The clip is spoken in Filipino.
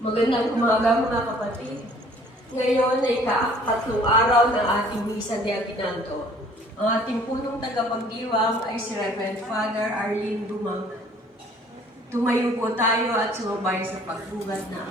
Magandang umaga mga kapatid. Ngayon ay ika-tatlong araw ng ating Misa de Aguinaldo. Ang ating punong tagapagdiwang ay si Reverend Father Arlene Dumaman. Tumayo po tayo at sumabay sa pagbugat na